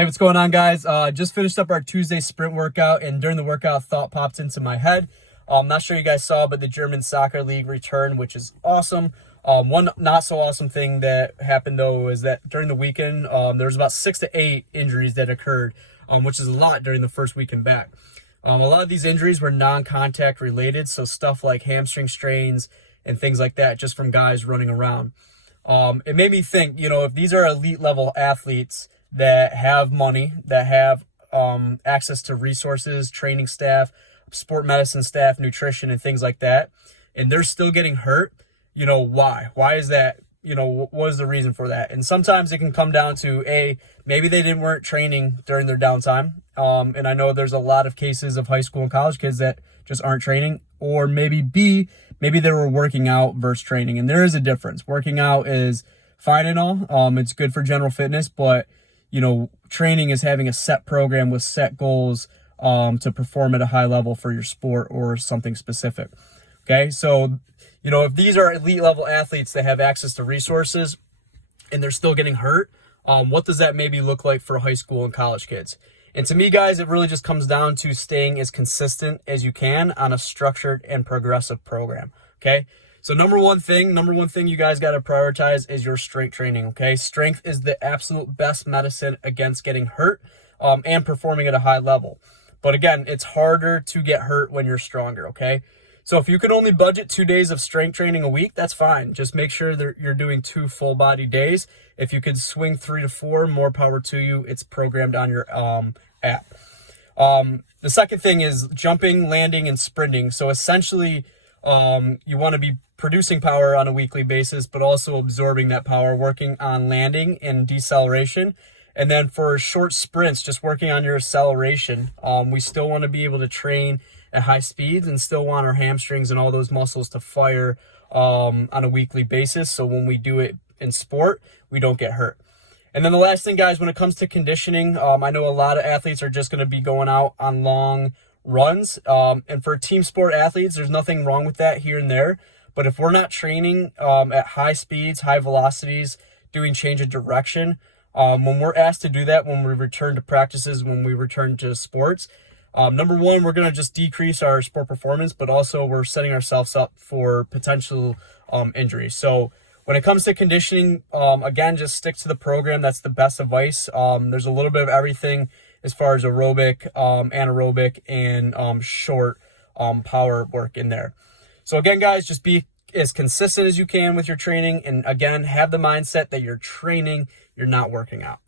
Hey, what's going on, guys? Just finished up our Tuesday sprint workout, and during the workout, a thought popped into my head. I'm not sure you guys saw, but the German Soccer League returned, which is awesome. One not so awesome thing that happened, though, is that during the weekend, there was about 6 to 8 injuries that occurred, which is a lot during the first weekend back. A lot of these injuries were non-contact related, so stuff like hamstring strains and things like that, just from guys running around. It made me think, if these are elite level athletes that have money, that have access to resources, training staff, sport medicine staff, nutrition, and things like that, and they're still getting hurt, why? Why is that? What is the reason for that? And sometimes it can come down to maybe they weren't training during their downtime. And I know there's a lot of cases of high school and college kids that just aren't training, or maybe B, maybe they were working out versus training. And there is a difference. Working out is fine and all. It's good for general fitness, but training is having a set program with set goals to perform at a high level for your sport or something specific. Okay, so if these are elite level athletes that have access to resources and they're still getting hurt, what does that maybe look like for high school and college kids? And to me, guys, it really just comes down to staying as consistent as you can on a structured and progressive program. Okay, so number one thing you guys got to prioritize is your strength training. Okay, strength is the absolute best medicine against getting hurt and performing at a high level. But again, it's harder to get hurt when you're stronger. Okay, so if you can only budget 2 days of strength training a week, that's fine. Just make sure that you're doing 2 full body days. If you could swing 3 to 4, more power to you. It's programmed on your app. The second thing is jumping, landing, and sprinting. So essentially, you want to be producing power on a weekly basis, but also absorbing that power, working on landing and deceleration. And then for short sprints, just working on your acceleration. We still want to be able to train at high speeds and still want our hamstrings and all those muscles to fire on a weekly basis. So when we do it in sport, we don't get hurt. And then the last thing, guys, when it comes to conditioning, I know a lot of athletes are just going to be going out on long runs. And for team sport athletes, there's nothing wrong with that here and there. But if we're not training at high speeds, high velocities, doing change of direction, when we're asked to do that, when we return to practices, when we return to sports, number one, we're going to just decrease our sport performance, but also we're setting ourselves up for potential injuries. So when it comes to conditioning, again, just stick to the program. That's the best advice. There's a little bit of everything as far as aerobic, anaerobic, and short power work in there. So again, guys, just be as consistent as you can with your training. And again, have the mindset that you're training, you're not working out.